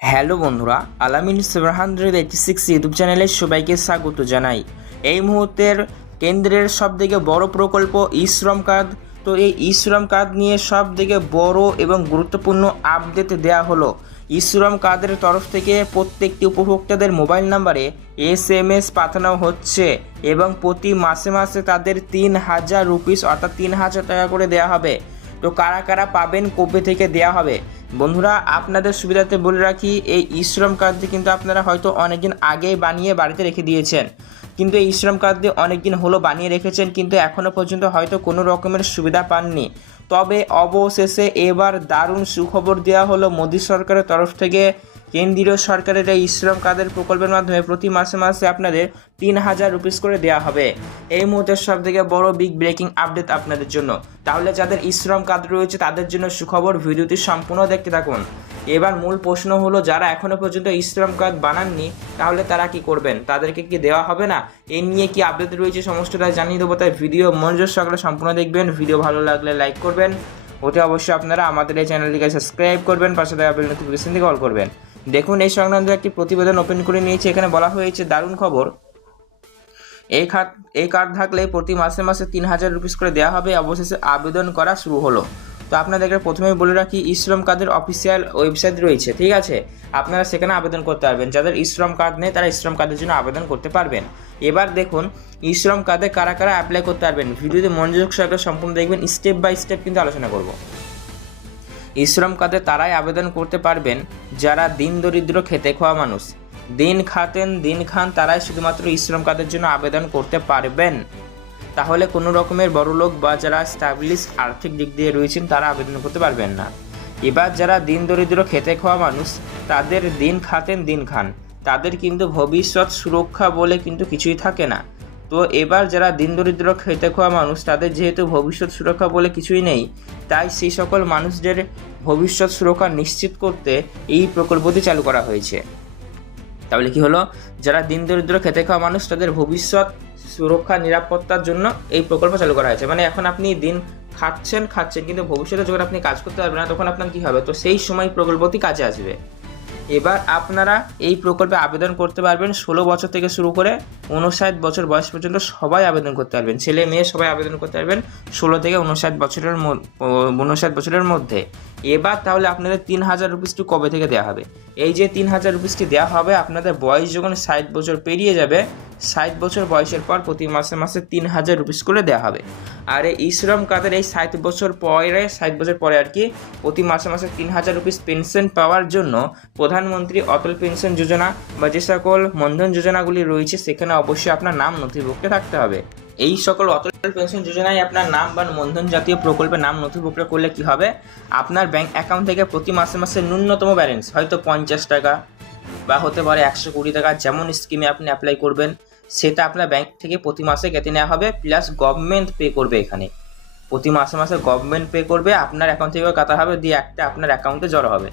Hello বন্ধুরা, Alamin seven hundred eighty six YouTube চ্যানেলে সবাইকে স্বাগত জানাই। এই মুহূর্তের কেন্দ্রের সব থেকে বড় প্রকল্প ই শ্রম কার্ড। তো এই ই শ্রম কার্ড নিয়ে সব থেকে বড় এবং গুরুত্বপূর্ণ আপডেট দেওয়া হলো। ই শ্রম কার্ডের তরফ থেকে প্রত্যেকটি উপভোক্তাদের মোবাইল নাম্বারে এস এম এস পাঠানো হচ্ছে এবং প্রতি মাসে মাসে তাদের তিন হাজার রুপিস অর্থাৎ তিন হাজার টাকা করে দেওয়া হবে। তো কারা কারা পাবেন, কবে থেকে দেওয়া হবে? বন্ধুরা, আপনাদের সুবিধাতে বলে রাখি, এই ইশ্রম কার্ডটি কিন্তু আপনারা হয়তো অনেকদিন আগেই বানিয়ে বাড়িতে রেখে দিয়েছেন। কিন্তু এই ইশ্রম কার্ডটি অনেকদিন হলো বানিয়ে রেখেছেন, কিন্তু এখনও পর্যন্ত হয়তো কোনো রকমের সুবিধা পাননি। তবে অবশেষে এবার দারুণ সুখবর দেওয়া হলো মোদী সরকারের তরফ থেকে। কেন্দ্রীয় সরকারের এই ইশ্রম কার্ডের প্রকল্পের মাধ্যমে প্রতি মাসে মাসে আপনাদের তিন হাজার রুপিস করে দেওয়া হবে। এই মুহূর্তের সব থেকে বড় বিগ ব্রেকিং আপডেট আপনাদের জন্য। তাহলে যাদের ইশ্রম কার্ড রয়েছে, তাদের জন্য সুখবর ভিডিওটি সম্পূর্ণ দেখতে থাকুন। এবার মূল প্রশ্ন হলো, যারা এখনও পর্যন্ত ইশ্রম কার্ড বানাননি, তাহলে তারা কি করবেন? তাদেরকে কি দেওয়া হবে না? এই নিয়ে কি আপডেট রয়েছে সমস্তটা জানিয়ে দেবো, তাই ভিডিও মনোযোগ সহকারে সম্পূর্ণ দেখবেন। ভিডিও ভালো লাগলে লাইক করবেন। ওতে অবশ্যই আপনারা আমাদের এই চ্যানেলটিকে সাবস্ক্রাইব করবেন, পাশে দেওয়া বেল নোটিফিকেশন দিয়ে কল করবেন। দেখুন, এই সংক্রান্ত একটি প্রতিবেদন ওপেন করে নিয়েছে। এখানে বলা হয়েছে, দারুণ খবর। এই খাত এই কার্ড থাকলে প্রতি মাসে মাসে তিন হাজার রুপিস করে দেওয়া হবে। অবশেষে আবেদন করা শুরু হলো। তো আপনাদেরকে প্রথমেই বলে রাখি, ইশ্রম কার্ডের অফিসিয়াল ওয়েবসাইট রয়েছে, ঠিক আছে? আপনারা সেখানে আবেদন করতে পারবেন। যাদের ইশ্রম কার্ড নেই, তারা ইশ্রম কার্ডের জন্য আবেদন করতে পারবেন। এবার দেখুন, ইশ্রম কার্ডে কারা কারা অ্যাপ্লাই করতে পারবেন? ভিডিওতে মনোযোগ সহকারে সম্পূর্ণ দেখবেন স্টেপ বাই স্টেপ কিন্তু আলোচনা করব। ইশ্রম কার্ডে তারাই আবেদন করতে পারবেন যারা দিন দরিদ্র খেতে খাওয়া মানুষ। দিন খাতেন, দিন খান তারাই শুধুমাত্র ইশ্রম কার্ডের জন্য আবেদন করতে পারবেন। তাহলে কোনো রকমের বড় লোক বা যারা স্টাবলিশ আর্থিক দিক দিয়ে রয়েছেন তারা আবেদন করতে পারবেন না। এবার যারা দিন দরিদ্র খেতে খাওয়া মানুষ, তাদের দিন খাতেন, দিন খান। তাদের কিন্তু ভবিষ্যৎ সুরক্ষা বলে কিন্তু কিছুই থাকে না। তো এবার যারা দিন দরিদ্র খেতে খাওয়া মানুষ, তাদের যেহেতু ভবিষ্যৎ সুরক্ষা বলে কিছুই নেই তাই সেই সকল মানুষদের ভবিষ্যৎ সুরক্ষা নিশ্চিত করতে এই প্রকল্পটি চালু করা হয়েছে। তাহলে কি হলো? যারা দিন দরিদ্র খেতে খাওয়া মানুষ, তাদের ভবিষ্যৎ সুরক্ষা, নিরাপত্তার জন্য এই প্রকল্প চালু করা হয়েছে। মানে এখন আপনি দিন খাচ্ছেন খাচ্ছেন, কিন্তু ভবিষ্যতে যখন আপনি কাজ করতে পারবেন না, তখন আপনার কি হবে? তো সেই সময় প্রকল্পটি কাজে আসবে। এবার আপনারা এই প্রকল্পে আবেদন করতে পারবেন ষোলো বছর থেকে শুরু করে উনষাট বছর বয়স পর্যন্ত সবাই আবেদন করতে পারবেন। ছেলে মেয়ে সবাই আবেদন করতে পারবেন ষোলো থেকে উনষাট বছরের উনষাট বছরের মধ্যে। এবার তাহলে আপনাদের তিন হাজার রুপিসটি কবে থেকে দেওয়া হবে? এই যে তিন হাজার রুপিসটি দেওয়া হবে, আপনাদের বয়স যখন ষাট বছর পেরিয়ে যাবে, ষাট বছর বয়সের পর প্রতি মাসে মাসে তিন হাজার রুপিস করে দেওয়া হবে। আর এই ইশ্রম কাদের এই ষাট বছর পরে, ষাট বছর পরে আর কি, প্রতি মাসে মাসে তিন হাজার রুপিস পেনশন পাওয়ার জন্য প্রধানমন্ত্রী অটল পেনশন যোজনা বা যে সকল মন্ধন যোজনাগুলি রয়েছে, সেখানে অবশ্যই আপনার নাম নথিভুক্ত থাকতে হবে। এই সকল অটল পেনশন যোজনায় আপনার নাম বা মন্ধন জাতীয় প্রকল্পে নাম নথিভুক্ত করলে কি হবে? আপনার ব্যাংক অ্যাকাউন্ট থেকে প্রতি মাসে মাসে ন্যূনতম ব্যালেন্স, হয়তো পঞ্চাশ টাকা বা হতে পারে একশো কুড়ি টাকা, যেমন স্কিমে আপনি অ্যাপ্লাই করবেন, সেটা আপনার ব্যাংক থেকে প্রতি মাসে কেটে নেওয়া হবে প্লাস গভর্নমেন্ট পে করবে এখানে। প্রতি মাসে মাসে গভর্নমেন্ট পে করবে, আপনার অ্যাকাউন্ট থেকেও কাটা হবে, দিয়ে একটা আপনার অ্যাকাউন্টে জড়ো হবে।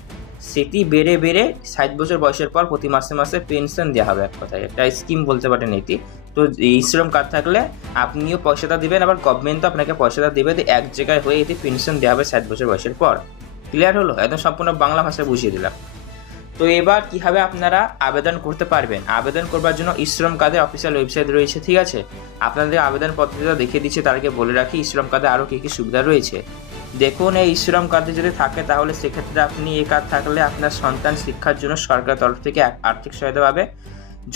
সেটি বেড়ে বেড়ে ষাট বছর বয়সের পর প্রতি মাসে মাসে পেনশন দেওয়া হবে এক কথায়। একটা স্কিম বলতে পারেন এটি। তো এই শ্রম কার্ড থাকলে আপনিও পয়সাটা দিবেন, আবার গভর্নমেন্টও আপনাকে পয়সাটা দেবে এক জায়গায় হয়ে এটি পেনশন দেওয়া হবে ষাট বছর বয়সের পর। ক্লিয়ার হলো? একদম সম্পূর্ণ বাংলা ভাষায় বুঝিয়ে দিলাম। তো এবার কীভাবে আপনারা আবেদন করতে পারবেন? আবেদন করবার জন্য ইশ্রম কার্ডের অফিসিয়াল ওয়েবসাইট রয়েছে, ঠিক আছে? আপনাদের আবেদন পদ্ধতিটা দেখিয়ে দিচ্ছে তারকে বলে রাখি ইশ্রম কার্ডে আরও কী কী সুবিধা রয়েছে। দেখুন, এই ইশ্রম কার্ডে যদি থাকে, তাহলে সেক্ষেত্রে আপনি এই কার্ড থাকলে আপনার সন্তান শিক্ষার জন্য সরকারের তরফ থেকে আর্থিক সহায়তা পাবে।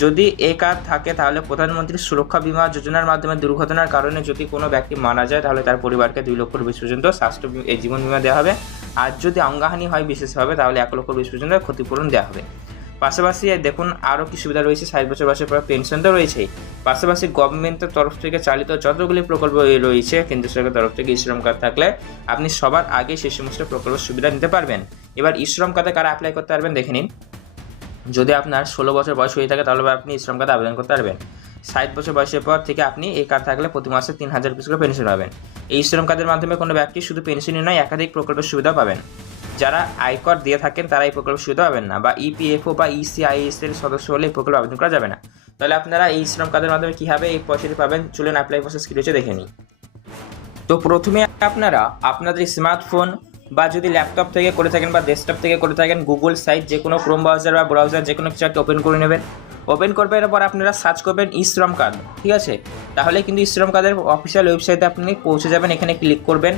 যদি এ কার্ড থাকে, তাহলে প্রধানমন্ত্রী সুরক্ষা বীমা যোজনার মাধ্যমে দুর্ঘটনার কারণে যদি কোনো ব্যক্তি মারা যায়, তাহলে তার পরিবারকে দুই লক্ষ বিশ পর্যন্ত স্বাস্থ্য জীবন বীমা দেওয়া হবে। আর যদি অঙ্গাহানি হয় বিশেষভাবে, তাহলে এক লক্ষ বিশ পর্যন্ত ক্ষতিপূরণ দেওয়া হবে। পাশাপাশি দেখুন আরও কি সুবিধা রয়েছে ষাট বছর বয়সের পর পেনশন তো রয়েছেই। পাশাপাশি গভর্নমেন্টের তরফ থেকে চালিত যতগুলি প্রকল্প রয়েছে, কেন্দ্র সরকারের তরফ থেকে ইশ্রম কার্ড থাকলে আপনি সবার আগে সেই সমস্ত প্রকল্পের সুবিধা নিতে পারবেন। এবার ইশ্রম কার্ডে কারা অ্যাপ্লাই করতে পারবেন দেখে নিন। যদি আপনার ষোলো বছর বয়স হয়ে থাকে, তাহলে আপনি শ্রম কার্ডে আবেদন করতে পারবেন। ষাট বছর বয়সের পর থেকে আপনি এই কার্ড থাকলে প্রতি মাসে তিন হাজার পিস করে পেনশন পাবেন। এই শ্রম কার্ডের মাধ্যমে কোনো ব্যক্তি শুধু পেনশনই নয়, একাধিক প্রকল্পের সুবিধা পাবেন। যারা আয়কর দিয়ে থাকেন, তারা এই প্রকল্পের সুবিধা পাবেন না বা ইপিএফও বা ইসিআইএস এর সদস্য হলে এই প্রকল্পে আবেদন করা যাবে না। তাহলে আপনারা এই শ্রম কার্ডের মাধ্যমে কীভাবে এই পয়সাটি পাবেন চলুন অ্যাপ্লাই প্রসেস কী রয়েছে দেখে নিই। তো প্রথমে আপনারা আপনাদের স্মার্টফোন বা যদি ল্যাপটপ থেকে করে থাকেন বা ডেস্কটপ থেকে করে থাকেন গুগল সাইট যে কোনো ক্রোম ব্রাউজার বা ব্রাউজার যে কোনো কিছু একটা ওপেন করে নেবেন। ওপেন করবেন পর আপনারা সার্চ করবেন ই শ্রম কার্ড ঠিক আছে? তাহলে কিন্তু ই শ্রম কার্ডের অফিসিয়াল ওয়েবসাইটে আপনি পৌঁছে যাবেন, এখানে ক্লিক করবেন।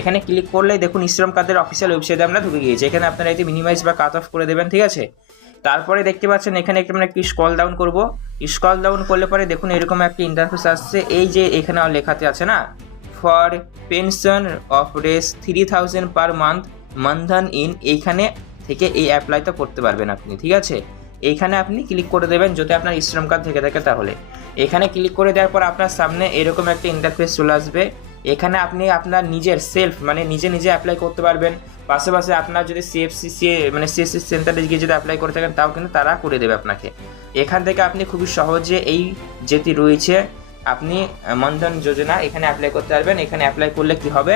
এখানে ক্লিক করলেই দেখুন ই শ্রম কার্ডের অফিসিয়াল ওয়েবসাইটে আমরা ঢুকে গিয়েছি। এখানে আপনারা এটি মিনিমাইজ বা কাট অফ করে দেবেন, ঠিক আছে? তারপরে দেখতে পাচ্ছেন এখানে একটু আমরা একটু স্ক্রল ডাউন করব। স্ক্রল ডাউন করলে পরে দেখুন এরকম একটা ইন্টারফেস আসছে। এই যে এখানে লেখাতে আছে না for pension of Rs three thousand per month Maandhan in এইখানে থেকে এই অ্যাপ্লাইটা করতে পারবেন আপনি, ঠিক আছে? এইখানে আপনি ক্লিক করে দেবেন যদি আপনার শ্রম কার্ড থেকে থাকে তাহলে। এখানে ক্লিক করে দেওয়ার পর আপনার সামনে এরকম একটা ইন্টারফেস চলে আসবে। এখানে আপনি আপনার নিজের সেলফ মানে নিজে নিজে অ্যাপ্লাই করতে পারবেন। পাশাপাশি আপনার যদি সিএফসি মানে সিএসসি সেন্টারে গিয়ে যদি অ্যাপ্লাই করে থাকেন, তাও কিন্তু তারা করে দেবে আপনাকে। এখান থেকে আপনি খুবই সহজে এই যেটি রয়েছে, আপনি মনধন যোজনা এখানে অ্যাপ্লাই করতে পারবেন। এখানে অ্যাপ্লাই করলে কি হবে?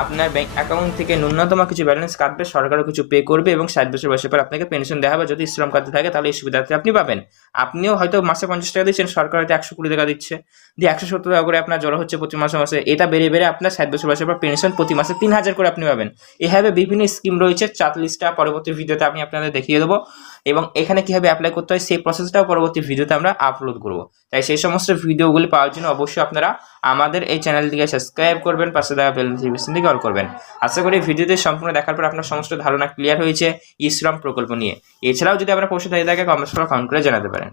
আপনার ব্যাংক অ্যাকাউন্ট থেকে ন্যূনতম কিছু ব্যালেন্স কাটবে, সরকারও কিছু পে করবে এবং ষাট বছর বয়সের পর আপনাকে পেনশন দেওয়া হবে। যদি শ্রম কার্ড থাকে, তাহলে এই সুবিধাটি আপনি পাবেন। আপনিও হয়তো মাসে পঞ্চাশ টাকা দিচ্ছেন, সরকার হয়তো একশো কুড়ি টাকা দিচ্ছে। দিয়ে একশো সত্তর টাকা করে আপনার জড়ো হচ্ছে প্রতি মাসে মাসে, এটা বেড়ে বেড়ে আপনার ষাট বছর বয়সের পর পেনশন প্রতি মাসে তিন হাজার করে আপনি পাবেন। এভাবে বিভিন্ন স্কিম রয়েছে। চার লিস্টটা পরবর্তী ভিডিওতে আমি আপনাদের দেখিয়ে দেবো। এবং এখানে কীভাবে অ্যাপ্লাই করতে হয়, সেই প্রসেসটাও পরবর্তী ভিডিওতে আমরা আপলোড করব। তাই সেই সমস্ত ভিডিওগুলি পাওয়ার জন্য অবশ্যই আপনারা আমাদের এই চ্যানেলটিকে সাবস্ক্রাইব করবেন, পাশে দেওয়া বেল নোটিফিকেশন থেকে অল করবেন। আশা করি ভিডিওতে সম্পূর্ণ দেখার পর আপনার সমস্ত ধারণা ক্লিয়ার হয়েছে ই শ্রম প্রকল্প নিয়ে। এছাড়াও যদি আপনার প্রশ্ন থেকে থাকে কমেন্টস করে কমেন্ট করে জানাতে পারেন।